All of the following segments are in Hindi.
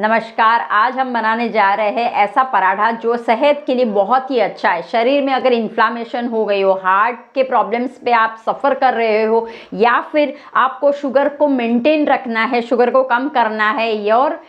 नमस्कार। आज हम बनाने जा रहे हैं ऐसा पराठा जो सेहत के लिए बहुत ही अच्छा है। शरीर में अगर इन्फ्लामेशन हो गई हो, हार्ट के प्रॉब्लम्स पे आप सफ़र कर रहे हो, या फिर आपको शुगर को मेंटेन रखना है, शुगर को कम करना है, और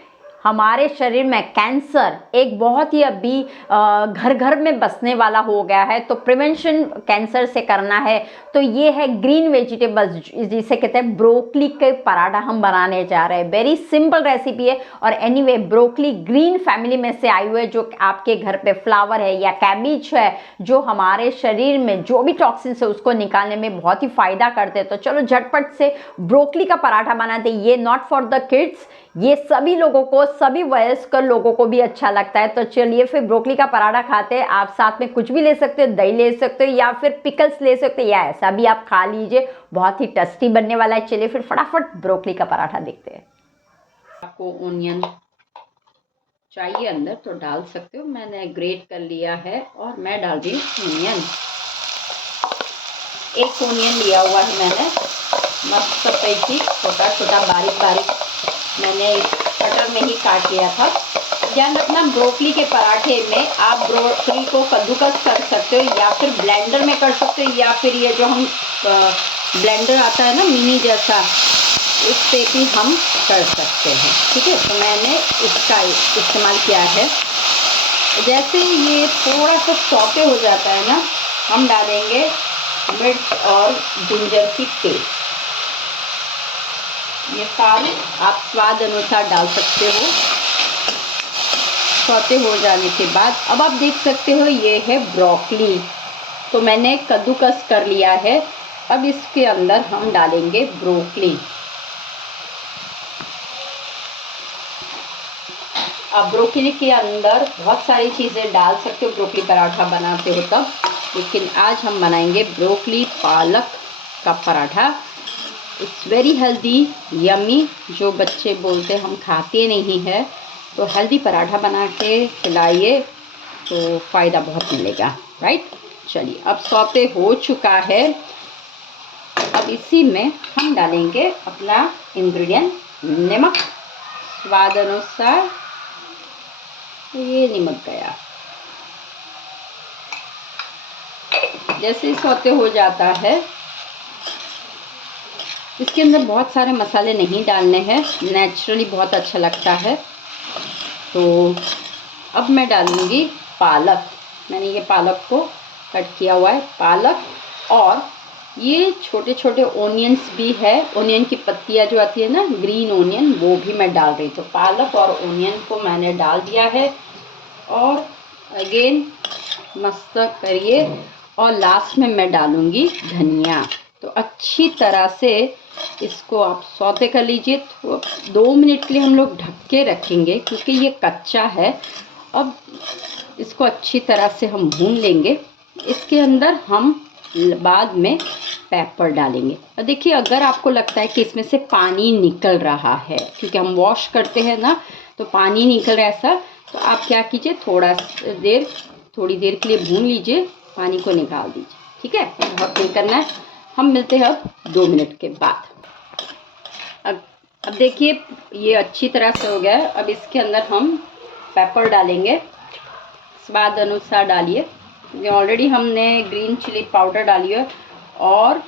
हमारे शरीर में कैंसर एक बहुत ही अभी घर घर में बसने वाला हो गया है, तो प्रिवेंशन कैंसर से करना है तो ये है ग्रीन वेजिटेबल्स, जिसे कहते हैं ब्रोकली के पराठा हम बनाने जा रहे हैं। वेरी सिंपल रेसिपी है। और एनीवे ब्रोकली ग्रीन फैमिली में से आई हुई है, जो आपके घर पे फ्लावर है या कैबिज है, जो हमारे शरीर में जो भी टॉक्सिन्स है उसको निकालने में बहुत ही फायदा करते हैं। तो चलो झटपट से ब्रोकली का पराठा बनाते हैं। ये नॉट फॉर द किड्स, ये सभी लोगों को, सभी वयस्क लोगों को भी अच्छा लगता है। तो चलिए फिर ब्रोकली का पराठा खाते हैं। आप साथ में कुछ भी ले सकते हो, दही ले सकते हो या फिर पिकल्स ले सकते हो, या ऐसा भी आप खा लीजिए, बहुत ही टेस्टी बनने वाला है। चलिए फिर फटाफट ब्रोकली का पराठा देखते हैं। आपको ओनियन चाहिए अंदर तो डाल सकते हो, मैंने ग्रेट कर लिया है और मैं डाल रही हूँ ओनियन। एक ओनियन लिया हुआ है मैंने, मस्त पैसी छोटा छोटा बारीक मैंने कटर में ही काट लिया था। ध्यान रखना, ब्रोकली के पराठे में आप ब्रोकली को कद्दूकस कर सकते हो या फिर ब्लेंडर में कर सकते हो, या फिर ये जो हम ब्लेंडर आता है ना मिनी जैसा, उससे भी हम कर सकते हैं। ठीक है, तो मैंने इसका इस्तेमाल किया है। जैसे ये थोड़ा सा सौते हो जाता है ना, हम डालेंगे मिर्च और जिंजर की पेस्ट। ये सारे आप स्वाद अनुसार डाल सकते हो। सौते हो जाने के बाद अब आप देख सकते हो ये है ब्रोकली, तो मैंने कद्दूकस कर लिया है। अब इसके अंदर हम डालेंगे ब्रोकली। आप ब्रोकली के अंदर बहुत सारी चीज़ें डाल सकते हो, ब्रोकली पराठा बनाते हो तब, लेकिन आज हम बनाएंगे ब्रोकली पालक का paratha. It's very healthy, yummy. जो बच्चे बोलते हम खाते नहीं है, तो हेल्दी पराठा बना के खिलाइए तो फ़ायदा बहुत मिलेगा, राइट। चलिए, अब सौते हो चुका है। अब इसी में हम डालेंगे अपना इंग्रेडिएंट, नमक स्वाद अनुसार। ये नमक गया। जैसे ही सौते हो जाता है, इसके अंदर बहुत सारे मसाले नहीं डालने हैं, नेचुरली बहुत अच्छा लगता है। तो अब मैं डालूँगी पालक। मैंने ये पालक को कट किया हुआ है, पालक, और ये छोटे छोटे ओनियंस भी है। ओनियन की पत्तियाँ जो आती है ना, ग्रीन ओनियन, वो भी मैं डाल रही। तो पालक और ओनियन को मैंने डाल दिया है, और अगेन मस्त करिए। और लास्ट में मैं डालूँगी धनिया। तो अच्छी तरह से इसको आप सौते कर लीजिए। तो 2 मिनट के लिए हम लोग ढक के रखेंगे क्योंकि ये कच्चा है। अब इसको अच्छी तरह से हम भून लेंगे। इसके अंदर हम बाद में पेपर डालेंगे। और देखिए, अगर आपको लगता है कि इसमें से पानी निकल रहा है, क्योंकि हम वॉश करते हैं ना, तो पानी निकल रहा है ऐसा, तो आप क्या कीजिए, थोड़ी देर के लिए भून लीजिए, पानी को निकाल दीजिए। ठीक है, बहुत नहीं करना है। हम मिलते हैं अब 2 मिनट के बाद। अब देखिए, ये अच्छी तरह से हो गया है। अब इसके अंदर हम पेपर डालेंगे, स्वाद अनुसार डालिए। ये ऑलरेडी हमने ग्रीन चिली पाउडर डाली है, और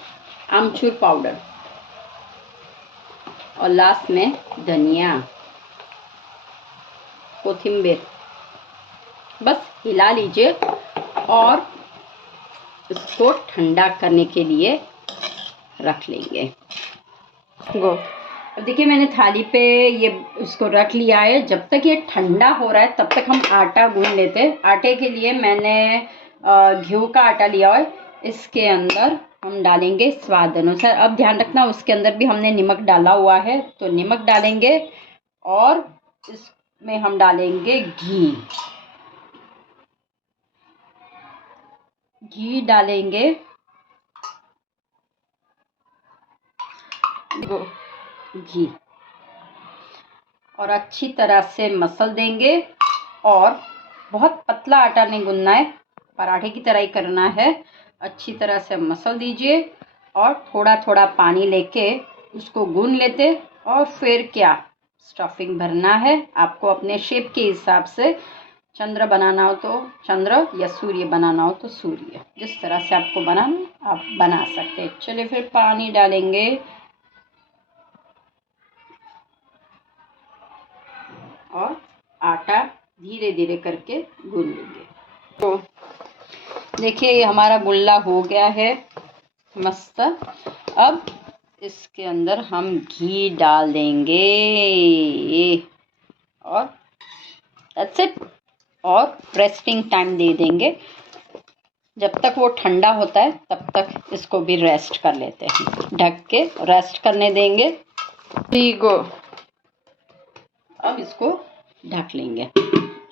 आमचूर पाउडर, और लास्ट में धनिया, कोथिंबीर। बस हिला लीजिए और इसको ठंडा करने के लिए रख लेंगे। अब देखिए, मैंने थाली पे ये इसको रख लिया है। जब तक ये ठंडा हो रहा है तब तक हम आटा गूंद लेते हैं। आटे के लिए मैंने गेहूं का आटा लिया है। इसके अंदर हम डालेंगे स्वाद अनुसार। अब ध्यान रखना, उसके अंदर भी हमने नमक डाला हुआ है, तो नमक डालेंगे, और इसमें हम डालेंगे घी डालेंगे, घी, और अच्छी तरह से मसल देंगे। और बहुत पतला आटा नहीं गूंदना है, पराठे की तरह ही करना है। अच्छी तरह से मसल दीजिए, और थोड़ा थोड़ा पानी लेके उसको गूंद लेते, और फिर क्या, स्टफिंग भरना है। आपको अपने शेप के हिसाब से चंद्र बनाना हो तो चंद्र या सूर्य बनाना हो तो सूर्य, जिस तरह से आपको बनाना आप बना सकते हैं। चलिए फिर पानी डालेंगे और आटा धीरे धीरे करके गूंद लेंगे। तो देखिए ये हमारा गुल्ला हो गया है मस्त। अब इसके अंदर हम घी डाल देंगे और दैट्स इट। और रेस्टिंग टाइम दे देंगे। जब तक वो ठंडा होता है तब तक इसको भी रेस्ट कर लेते हैं। ढक के रेस्ट करने देंगे। ठीक हो, अब इसको ढक लेंगे।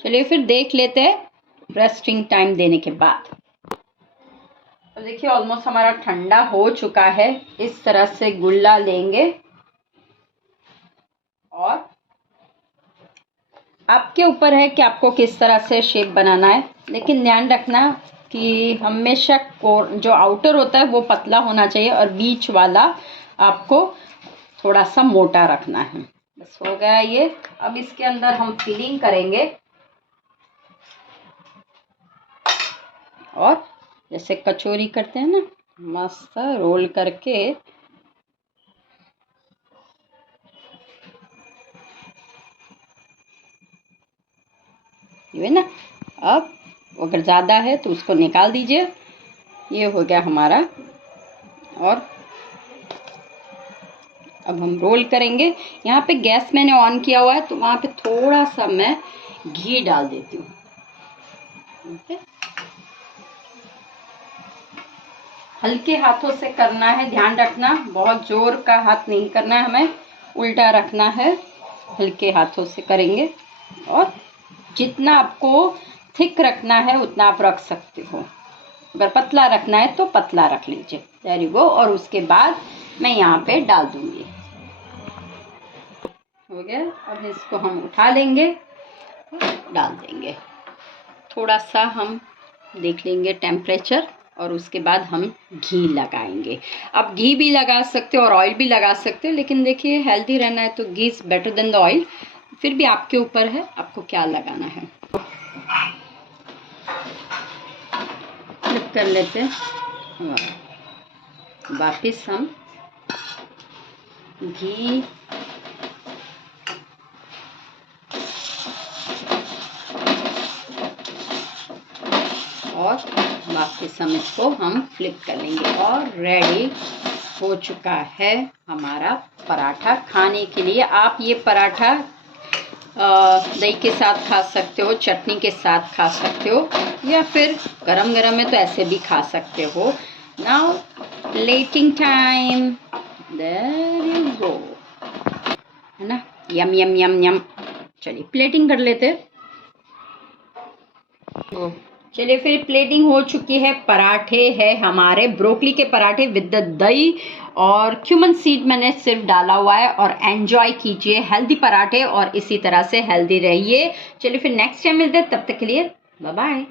चलिए फिर देख लेते हैं रेस्टिंग टाइम देने के बाद। तो देखिए ऑलमोस्ट हमारा ठंडा हो चुका है। इस तरह से गुल्ला लेंगे और आपके ऊपर है कि आपको किस तरह से शेप बनाना है, लेकिन ध्यान रखना कि हमेशा जो आउटर होता है वो पतला होना चाहिए और बीच वाला आपको थोड़ा सा मोटा रखना है। बस हो गया ये। अब इसके अंदर हम फिलिंग करेंगे और जैसे कचौरी करते हैं ना, मस्त रोल करके ये ना। अब अगर ज़्यादा है तो उसको निकाल दीजिए। ये हो गया हमारा। और अब हम रोल करेंगे। यहाँ पे गैस मैंने ऑन किया हुआ है तो वहाँ पे थोड़ा सा मैं घी डाल देती हूँ। ओके, हल्के हाथों से करना है, ध्यान रखना बहुत जोर का हाथ नहीं करना है, हमें उल्टा रखना है। हल्के हाथों से करेंगे और जितना आपको थिक रखना है उतना आप रख सकते हो। अगर पतला रखना है तो पतला रख लीजिए। There you go. और उसके बाद मैं यहाँ पे डाल दूँगी। हो गया। अब इसको हम उठा लेंगे, डाल देंगे। थोड़ा सा हम देख लेंगे टेम्परेचर और उसके बाद हम घी लगाएंगे। आप घी भी लगा सकते हो और ऑयल भी लगा सकते हो, लेकिन देखिए हेल्दी रहना है तो घी is better than the oil. फिर भी आपके ऊपर है आपको क्या लगाना है। फ्लिप कर लेते हैं। वापिस हम घी और वापस हम फ्लिप कर लेंगे और रेडी हो चुका है हमारा पराठा खाने के लिए। आप ये पराठा दही के साथ खा सकते हो, चटनी के साथ खा सकते हो, या फिर गरम गरम में तो ऐसे भी खा सकते हो। Now plating time. There you go, है ना। यम यम यम यम। चलिए प्लेटिंग कर लेते। चलिए फिर प्लेटिंग हो चुकी है। पराठे है हमारे ब्रोकली के पराठे विद द दही और क्यूमन सीड मैंने सिर्फ डाला हुआ है। और एंजॉय कीजिए हेल्दी पराठे और इसी तरह से हेल्दी रहिए। चलिए फिर नेक्स्ट टाइम मिलते हैं, तब तक के लिए बाय बाय।